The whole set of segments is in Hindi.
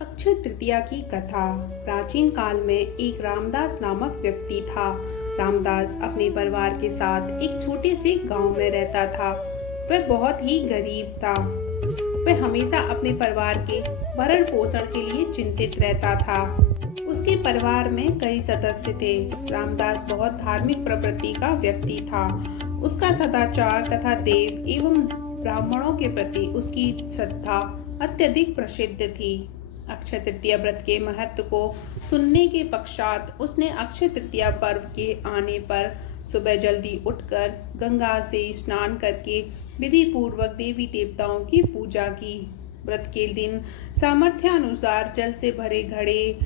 अक्षय तृतीया की कथा। प्राचीन काल में एक रामदास नामक व्यक्ति था। रामदास अपने परिवार के साथ एक छोटे से गांव में रहता था। वह बहुत ही गरीब था। वह हमेशा अपने परिवार के भरण पोषण के लिए चिंतित रहता था। उसके परिवार में कई सदस्य थे। रामदास बहुत धार्मिक प्रवृत्ति का व्यक्ति था। उसका सदाचार तथा देव एवं ब्राह्मणों के प्रति उसकी श्रद्धा अत्यधिक प्रसिद्ध थी। अक्षय तृतीया व्रत के महत्व को सुनने के पश्चात उसने अक्षय तृतीया पर्व के आने पर सुबह जल्दी उठकर गंगा से स्नान करके विधि पूर्वक देवी देवताओं की पूजा की। व्रत के दिन सामर्थ्यानुसार जल से भरे घड़े,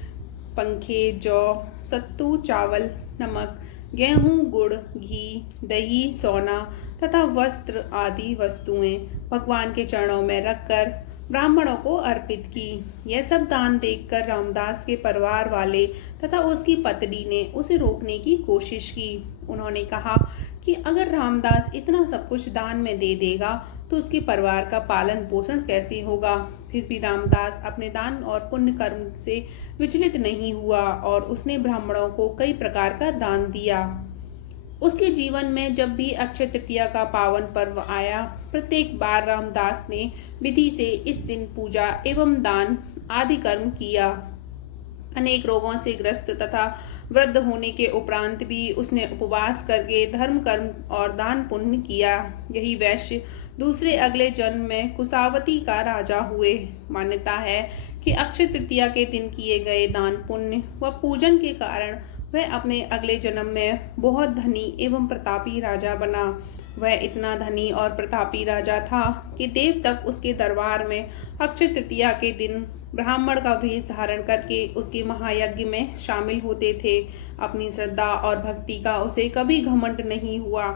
पंखे, जौ, सत्तू, चावल, नमक, गेहूं, गुड़, घी, दही, सोना तथा वस्त्र आदि वस्तुएं भगवान के चरणों में रखकर ब्राह्मणों को अर्पित की। यह सब दान देखकर रामदास के परिवार वाले तथा उसकी पत्नी ने उसे रोकने की कोशिश की। उन्होंने कहा कि अगर रामदास इतना सब कुछ दान में दे देगा तो उसके परिवार का पालन पोषण कैसे होगा। फिर भी रामदास अपने दान और पुण्य कर्म से विचलित नहीं हुआ और उसने ब्राह्मणों को कई प्रकार का दान दिया। उसके जीवन में जब भी अक्षय तृतीया का पावन पर्व आया, प्रत्येक बार रामदास ने विधि से इस दिन पूजा एवं दान आदि कर्म किया। अनेक रोगों से ग्रस्त तथा वृद्ध होने के उपरांत भी उसने उपवास करके धर्म कर्म और दान पुण्य किया। यही वैश्य दूसरे अगले जन्म में कुशावती का राजा हुए। मान्यता है कि अक्षय तृतीया के दिन किए गए दान पुण्य व पूजन के कारण वह अपने अगले जन्म में बहुत धनी एवं प्रतापी राजा बना। वह इतना धनी और प्रतापी राजा था कि देव तक उसके दरबार में अक्षय तृतीया के दिन ब्राह्मण का वेश धारण करके उसके महायज्ञ में शामिल होते थे। अपनी श्रद्धा और भक्ति का उसे कभी घमंड नहीं हुआ।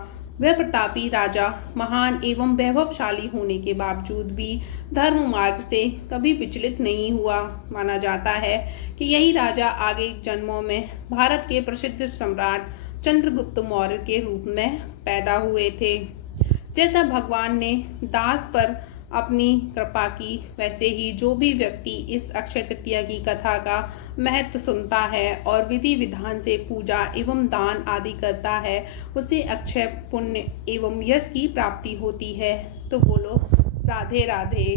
वह प्रतापी राजा महान एवं वैभवशाली होने के बावजूद भी धर्म मार्ग से कभी विचलित नहीं हुआ। माना जाता है कि यही राजा आगे जन्मों में भारत के प्रसिद्ध सम्राट चंद्रगुप्त मौर्य के रूप में पैदा हुए थे। जैसा भगवान ने दास पर अपनी कृपा की, वैसे ही जो भी व्यक्ति इस अक्षय तृतीया की कथा का महत्व सुनता है और विधि विधान से पूजा एवं दान आदि करता है, उसे अक्षय पुण्य एवं यश की प्राप्ति होती है। तो बोलो राधे राधे।